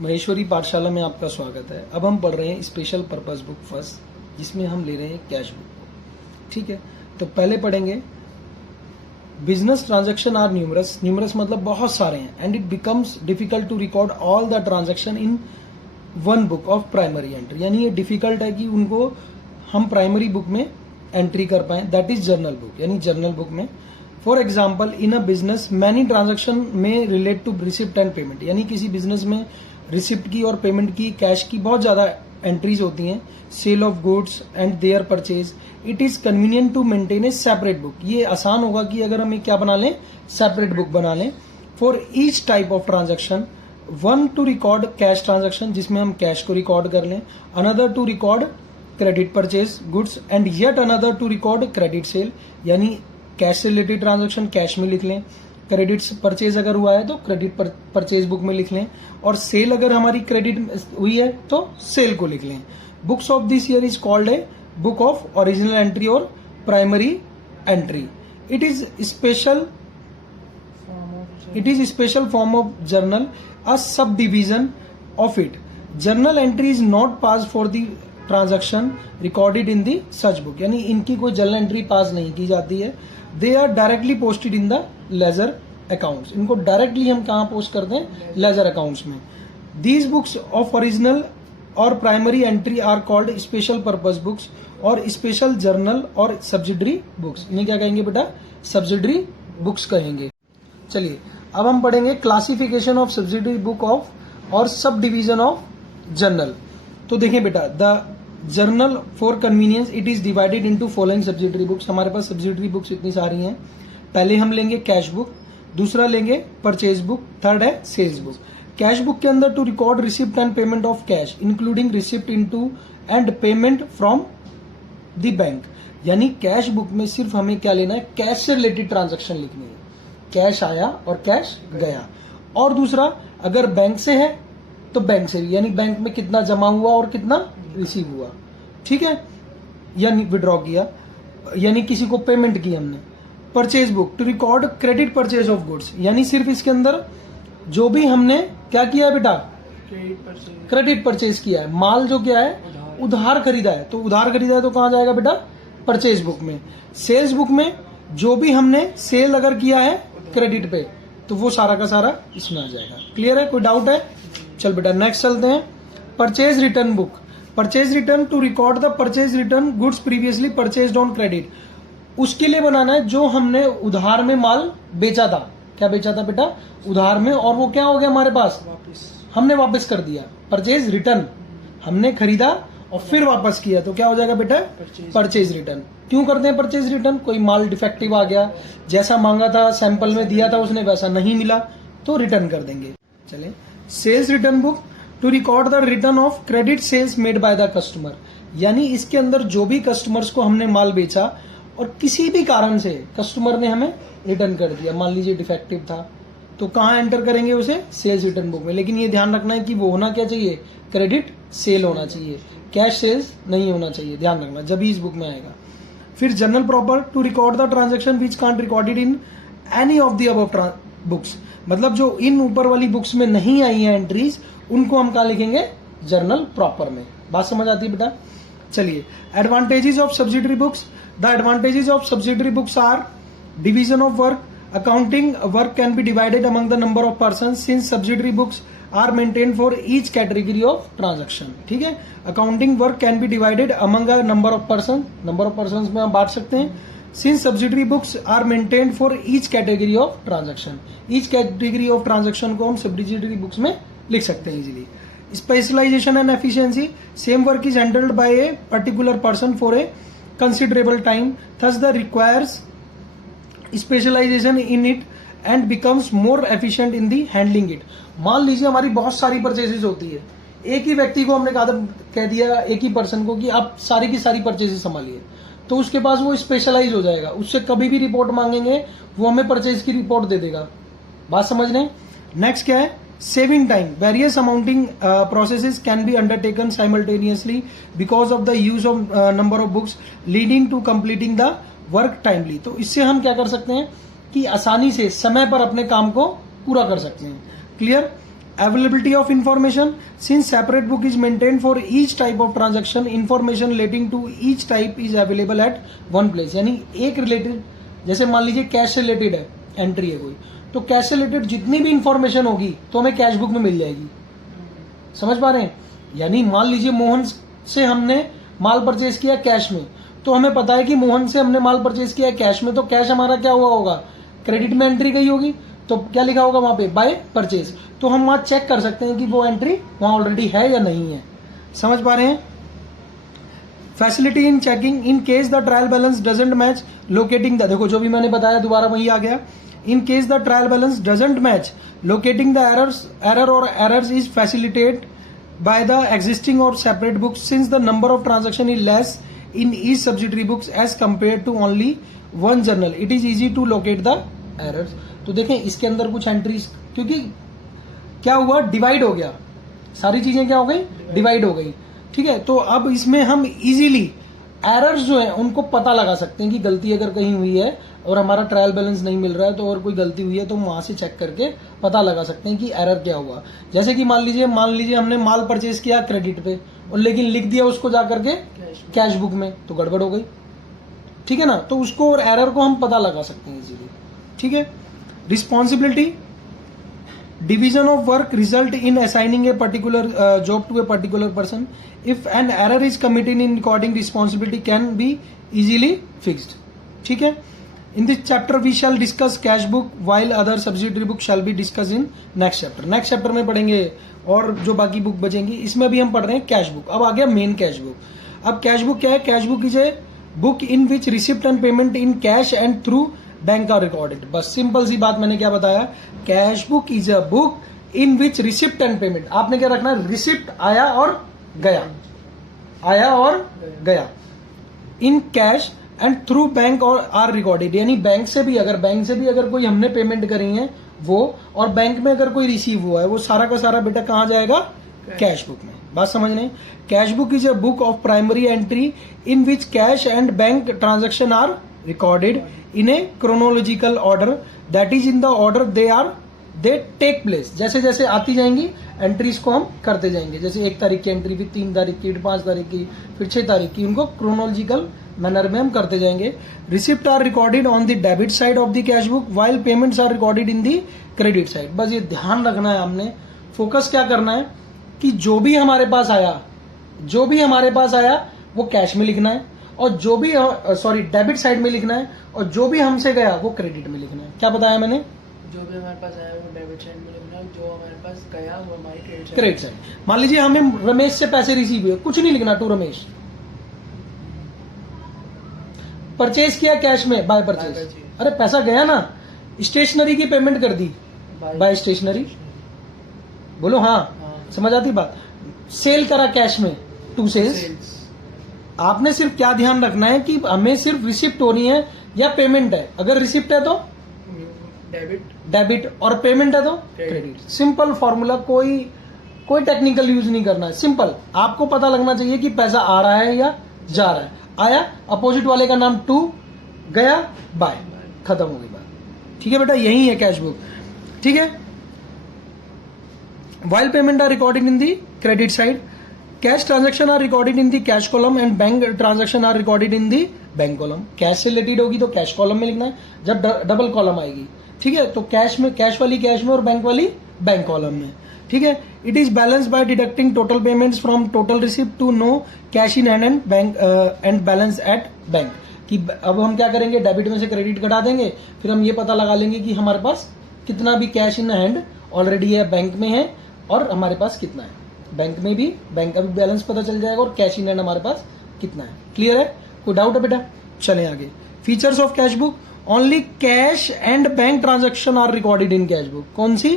महेश्वरी पाठशाला में आपका स्वागत है। अब हम पढ़ रहे हैं स्पेशल पर्पस बुक फर्स्ट, जिसमें हम ले रहे हैं कैश बुक। ठीक है, तो पहले पढ़ेंगे business transaction are numerous. Numerous मतलब बहुत सारे हैं, and it becomes difficult to record all the transaction in one book of primary entry. यानी ये डिफिकल्ट है कि उनको हम प्राइमरी बुक में एंट्री कर पाए, दैट इज जर्नल बुक। यानी जर्नल बुक में for example in a business many transaction में relate to receipt and payment. यानी किसी बिजनेस में रिसिप्ट की और पेमेंट की, कैश की बहुत ज्यादा एंट्रीज होती हैं। Sale of goods and their purchase, it is convenient to maintain a separate book. ये आसान होगा कि अगर हम क्या बना लें, सेपरेट बुक बना लें for each type of transaction. One to record cash transaction, जिसमें हम कैश को रिकॉर्ड कर लें, another to record credit purchase goods, and yet another to record credit sale. यानी कैश से रिलेटेड ट्रांजेक्शन कैश में लिख लें, क्रेडिट परचेज अगर हुआ है तो क्रेडिट परचेज बुक में लिख लें, और सेल अगर हमारी क्रेडिट हुई है तो सेल को लिख लें। Books of this year is called a book of original entry और primary entry. It is special form of journal, a subdivision of it. Journal entry is not pass for the transaction recorded in the such book. यानी इनकी कोई journal entry पास नहीं की जाती है। They are directly posted in the ledger accounts. इनको directly हम कहाँ पोस्ट करते हैं, लेजर अकाउंट्स में। दीज बुक्स ऑफ ओरिजिनल और primary entry are called special purpose books और स्पेशल जर्नल और सब्सिडरी बुक्स। इन्हें क्या कहेंगे बेटा, सब्सिडरी बुक्स कहेंगे। चलिए अब हम पढ़ेंगे classification of subsidiary book of और सब डिवीजन ऑफ जर्नल। तो देखिए बेटा, the journal for convenience it is divided into following subsidiary books. हमारे पास सब्सिडरी बुक्स इतनी सारी हैं। पहले हम लेंगे कैश बुक, दूसरा लेंगे परचेज बुक, थर्ड है सेल्स बुक। कैश बुक के अंदर to record receipt and payment of cash including receipt into and payment from the bank. यानी कैश बुक में सिर्फ हमें क्या लेना है, कैश से रिलेटेड ट्रांजेक्शन लिखनी है, कैश आया और कैश गया। और दूसरा अगर बैंक से है तो बैंक से भी, यानी बैंक में कितना जमा हुआ और कितना रिसीव हुआ। ठीक है, यानी विड्रॉ किया, यानी किसी को पेमेंट की हमने। Purchase book to record credit purchase of goods, यानी सिर्फ इसके अंदर जो भी हमने क्या किया है बेटा, क्रेडिट परचेज किया है, माल जो क्या है उधार खरीदा है, तो उधार खरीदा है तो कहां जाएगा बेटा, परचेज बुक में। सेल्स बुक में जो भी हमने सेल अगर किया है क्रेडिट पे तो वो सारा का सारा इसमें आ जाएगा। क्लियर है, कोई डाउट है? चल बेटा नेक्स्ट चलते हैं। Purchase return book, purchase return to record the purchase return goods previously purchased on credit. उसके लिए बनाना है जो हमने उधार में माल बेचा था। क्या बेचा था बेटा, उधार में, और वो क्या हो गया हमारे पास, हमने वापस कर दिया। परचेज रिटर्न, हमने खरीदा और फिर वापस किया तो क्या हो जाएगा बेटा, परचेज रिटर्न। क्यों करते हैं परचेज रिटर्न, कोई माल डिफेक्टिव आ गया, जैसा मांगा था सैंपल में दिया था उसने वैसा नहीं मिला तो रिटर्न कर देंगे। चले sales return book to record the return of credit sales made by the customer. यानी इसके अंदर जो भी कस्टमर्स को हमने माल बेचा और किसी भी कारण से कस्टमर ने हमें रिटर्न कर दिया, मान लीजिए डिफेक्टिव था, तो कहाँ एंटर करेंगे उसे, सेल्स रिटर्न बुक में। लेकिन ये ध्यान रखना है कि वो होना क्या चाहिए, क्रेडिट सेल होना चाहिए, कैश सेल्स नहीं होना चाहिए, ध्यान रखना, जब ही इस बुक में आएगा। फिर journal proper to record the transaction which can't recorded in any of the above books. मतलब जो इन ऊपर वाली बुक्स में नहीं आई है एंट्रीज, उनको हम कहा लिखेंगे, जर्नल प्रॉपर में। बात समझ आती है बेटा? चलिए advantages of subsidiary books. The advantages of subsidiary books are division of work, accounting work can be divided among the number of person since subsidiary books are maintain for each category of transaction. ठीक है, accounting work can be divided among a number of person, number of person में हम बांट सकते हैं। Since subsidiary books are maintained for each category of transaction, each category of transaction को हम subsidiary books में लिख सकते हैं easily. Specialization and efficiency, same work is handled by a particular person for a considerable time, thus the requires specialization in it and becomes more efficient in the handling it. मान लीजिए हमारी बहुत सारी purchases होती है, एक ही व्यक्ति को हमने कह दिया, एक ही पर्सन को कि आप सारी की सारी परचेजेस संभालिए, तो उसके पास वो स्पेशलाइज हो जाएगा, उससे कभी भी रिपोर्ट मांगेंगे वो हमें परचेज की रिपोर्ट दे देगा। बात समझ रहे हैं? नेक्स्ट क्या है, saving time, various amounting processes can be undertaken simultaneously because of the use of number of books leading to completing the work timely. तो इससे हम क्या कर सकते हैं कि आसानी से समय पर अपने काम को पूरा कर सकते हैं। Clear? Availability of information, since separate book is maintained for each type of transaction, information relating to each type is available at one place. यानी एक रिलेटेड, जैसे मान लीजिए कैश से रिलेटेड है, एंट्री है कोई, तो कैश से रिलेटेड जितनी भी इंफॉर्मेशन होगी तो हमें कैश बुक में मिल जाएगी. समझ पा रहे हैं? यानी मान लीजिए मोहन से हमने माल परचेज किया कैश में, तो हमें पता है कि मोहन से हमने माल परचेज किया कैश में, तो कैश हमारा क्या हुआ होगा, क्रेडिट में एंट्री गई होगी, तो क्या लिखा होगा वहां पे, बाय परचेज. तो हम वहां चेक कर सकते हैं कि वो एंट्री वहां ऑलरेडी है या नहीं है. समझ पा रहे हैं? Facility in checking in case the trial balance doesn't match locating the, देखो जो भी मैंने बताया दोबारा वही आ गया. In case the trial balance doesn't match locating the error और errors is facilitate by the existing or separate books since the number of transaction is less in each subsidiary books as compared to only one journal, it is easy to locate the errors. तो देखें इसके अंदर कुछ entries, क्योंकि क्या हुआ, divide हो गया, सारी चीजें क्या हो गई, डिवाइड हो गई. ठीक है, तो अब इसमें हम इजीली एरर्स जो है उनको पता लगा सकते हैं कि गलती अगर कहीं हुई है और हमारा ट्रायल बैलेंस नहीं मिल रहा है, तो और कोई गलती हुई है तो हम वहां से चेक करके पता लगा सकते हैं कि एरर क्या हुआ. जैसे कि मान लीजिए हमने माल परचेज किया क्रेडिट पे और लेकिन लिख दिया उसको जा करके कैश बुक में, तो गड़बड़ हो गई. ठीक है ना, तो उसको और एरर को हम पता लगा सकते हैं इजीली. ठीक है. Responsibility, division of work result in assigning a particular job to a particular person. If an error is committed in recording, responsibility can be easily fixed. ठीक है. In this chapter we shall discuss cash book while other subsidiary book shall be discussed in next chapter. next chapter में पढ़ेंगे और जो बाकी book बचेंगी. इसमें भी हम पढ़ रहे हैं कैश बुक. अब आ गया मेन कैश बुक. अब कैश बुक क्या है? Cash book is a book in which receipt and payment in cash and through bank are recorded. बस सिंपल सी बात मैंने क्या बताया, cash book is a book in which receipt and payment. आपने क्या रखना है, रिसिप्ट आया और गया, आया और गया, इन कैश एंड थ्रू बैंक और आर रिकॉर्डेड. यानी बैंक से भी अगर कोई हमने पेमेंट करी है वो, और बैंक में अगर कोई रिसीव हुआ है, वो सारा का सारा बेटा कहां जाएगा, कैश बुक में. बात समझ लें. Cash book is a book of primary entry in which cash and bank transaction are recorded in a chronological order, that is in the order they take place. जैसे जैसे आती जाएंगी एंट्रीज को हम करते जाएंगे. जैसे 1 तारीख की एंट्री, फिर 3 तारीख की, 5 तारीख की, फिर 6 तारीख की, उनको क्रोनोलॉजिकल मैनर में हम करते जाएंगे. Receipt are recorded on the debit side of the cash book while payments are recorded in the credit side. बस ये ध्यान रखना है, हमने फोकस क्या करना है कि जो भी हमारे पास आया वो कैश में लिखना है, और जो भी डेबिट साइड में लिखना है, और जो भी हमसे गया वो क्रेडिट में लिखना है. क्या बताया मैंने? जो भी हमारे पास आया वो डेबिट साइड में लिखना है, जो हमारे पास गया वो हमारी क्रेडिट साइड. मान लीजिए हमें रमेश से पैसे रिसीव हुए, कुछ नहीं लिखना, टू रमेश. परचेज किया कैश में, बाय परचेज. अरे पैसा गया ना, स्टेशनरी की पेमेंट कर दी, बाय स्टेशनरी. बोलो हाँ, समझ आती बात. सेल करा कैश में, टू सेल्स. आपने सिर्फ क्या ध्यान रखना है कि हमें सिर्फ रिसिप्ट होनी है या पेमेंट है. अगर रिसिप्ट है तो डेबिट और पेमेंट है तो क्रेडिट. सिंपल फॉर्मूला, कोई टेक्निकल यूज नहीं करना है. सिंपल, आपको पता लगना चाहिए कि पैसा आ रहा है या जा रहा है. आया, अपोजिट वाले का नाम टू, गया बाय, खत्म हो गई बात. ठीक है बेटा, यही है कैश बुक. ठीक है. While payment are recorded in the credit side, cash transaction are recorded in the cash column and bank transaction are recorded in the bank column. Cash से रिलेटेड होगी तो कैश कॉलम में लिखना है, जब double column आएगी. ठीक है, तो कैश में, कैश वाली कैश में और बैंक वाली बैंक कॉलम में. ठीक है. It is balance by deducting total payments from total receipt to know cash in hand and bank and balance at bank. कि अब हम क्या करेंगे, डेबिट में से क्रेडिट घटा देंगे, फिर हम ये पता लगा लेंगे कि हमारे पास कितना भी कैश इन हैंड ऑलरेडी है, बैंक में है, और हमारे पास कितना है. बैंक में भी, बैंक का भी बैलेंस पता चल जाएगा, और कैश इन हैंड हमारे पास कितना है. क्लियर है? कोई डाउट है बेटा? चलें आगे. Features of cash book, only cash and bank transaction are recorded in cash book. कौन सी?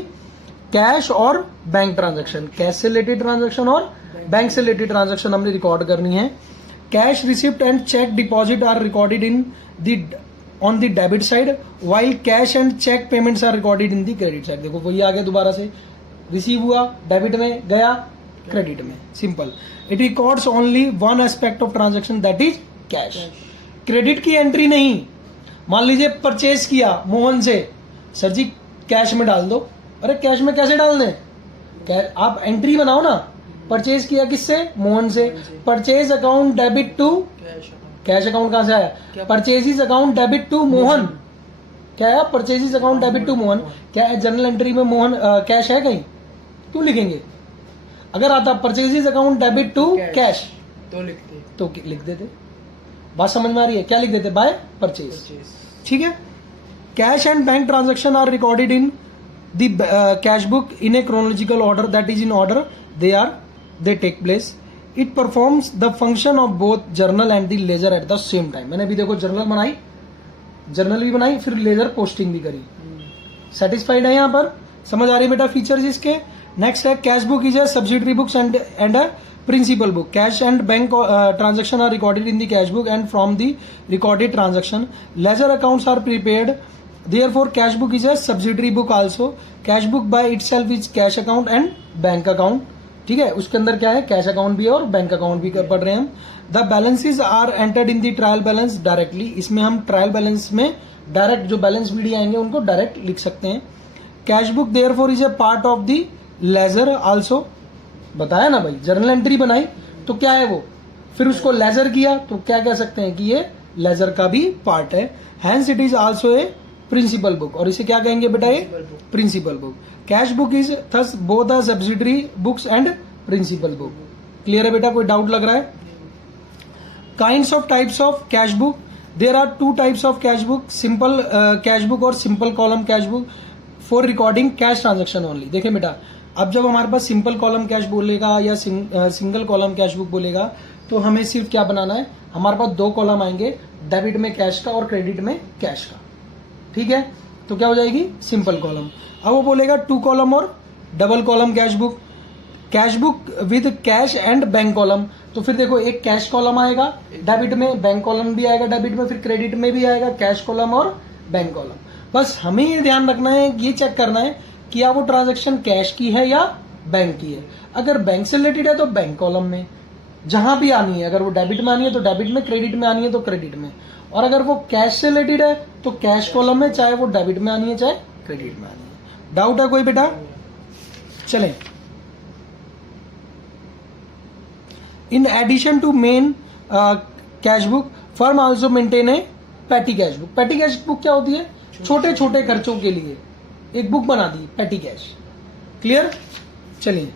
कैश और बैंक ट्रांजैक्शन. कैश से रिलेटेड ट्रांजैक्शन और बैंक से रिलेटेड ट्रांजैक्शन हमने रिकॉर्ड करनी है. Cash receipt and cheque deposit are recorded in on the debit side while cash and cheque payments are recorded in the credit side. देखो वही आ गया दोबारा से, रिसीव हुआ डेबिट में, गया क्रेडिट में. Simple. It records only one aspect of transaction, that is cash. Credit की एंट्री नहीं. मान लीजिए परचेज किया मोहन से, सर जी कैश में डाल दो. अरे कैश में कैसे डाल दें, आप एंट्री बनाओ ना, परचेज किया किससे, मोहन से, purchase account debit to, cash account कहां से आया, purchases account debit to Mohan, क्या है, purchases account debit to Mohan, क्या है जर्नल एंट्री में मोहन कैश है कहीं, क्यों लिखेंगे, अगर आता परचेजिज अकाउंट डेबिट टू कैश तो लिखते, तो लिख देते, बात समझ में आ रही है, क्या लिख देते, बाय परचेज, ठीक है। Cash and bank transaction are recorded in the cash book in a chronological order, that is in order they take place, it performs the function of both journal and the ledger at the same time. मैंने अभी देखो journal बनाई, journal भी बनाई, फिर ledger posting भी करी, satisfied है यहाँ पर, समझ आ रही है बेटा फीचर्स इसके। नेक्स्ट है cash book is a subsidiary books and a principal book, cash and bank transaction are recorded in the cash book and from the recorded transaction ledger accounts are prepared, therefore cash book is a subsidiary book also, cash book by itself is cash account and bank account, ठीक है, उसके अंदर क्या है, cash account भी है और bank account भी पढ़ रहे हैं हम। The balances are entered in the trial balance directly, इसमें हम ट्रायल बैलेंस में डायरेक्ट जो बैलेंस वीडियो आएंगे उनको डायरेक्ट लिख सकते हैं। Cash book therefore is a part of the ledger also, बताया ना भाई, जर्नल एंट्री बनाई तो क्या है वो, फिर उसको लेजर किया तो क्या कह सकते हैं कि ये लेजर का भी पार्ट है, hence it is also a principal book, और इसे क्या कहेंगे बेटा, ये principal book. Cash book is thus both the subsidiary books and principal book. Clear है बेटा, कोई डाउट लग रहा है। Kinds of types of cash book, there are two types of cash book, simple cash book और simple column cash book for recording cash transaction only. देखिए बेटा, अब जब हमारे पास सिंपल कॉलम कैश बोलेगा या सिंगल कॉलम कैश बुक बोलेगा तो हमें सिर्फ क्या बनाना है, हमारे पास दो कॉलम आएंगे, डेबिट में कैश का और क्रेडिट में कैश का, ठीक है, तो क्या हो जाएगी सिंपल कॉलम। अब वो बोलेगा टू कॉलम और double column cash book with cash and bank column, तो फिर देखो एक कैश कॉलम आएगा डेबिट में, बैंक कॉलम भी आएगा डेबिट में, फिर क्रेडिट में भी आएगा कैश कॉलम और बैंक कॉलम। बस हमें ये ध्यान रखना है, ये चेक करना है कि या वो ट्रांजेक्शन कैश की है या बैंक की है। अगर बैंक से रिलेटेड है तो बैंक कॉलम में जहां भी आनी है, अगर वो डेबिट में आनी है तो डेबिट में, क्रेडिट में आनी है तो क्रेडिट में, और अगर वो कैश से रिलेटेड है तो कैश कॉलम में, चाहे वो डेबिट में आनी है चाहे क्रेडिट में आनी है। डाउट है कोई बेटा, चलें। In addition to main cash book firm also maintain a petty cash book. Petty cash book क्या होती है, छोटे छोटे खर्चों के लिए एक बुक बना दी पैटी कैश। क्लियर, चलिए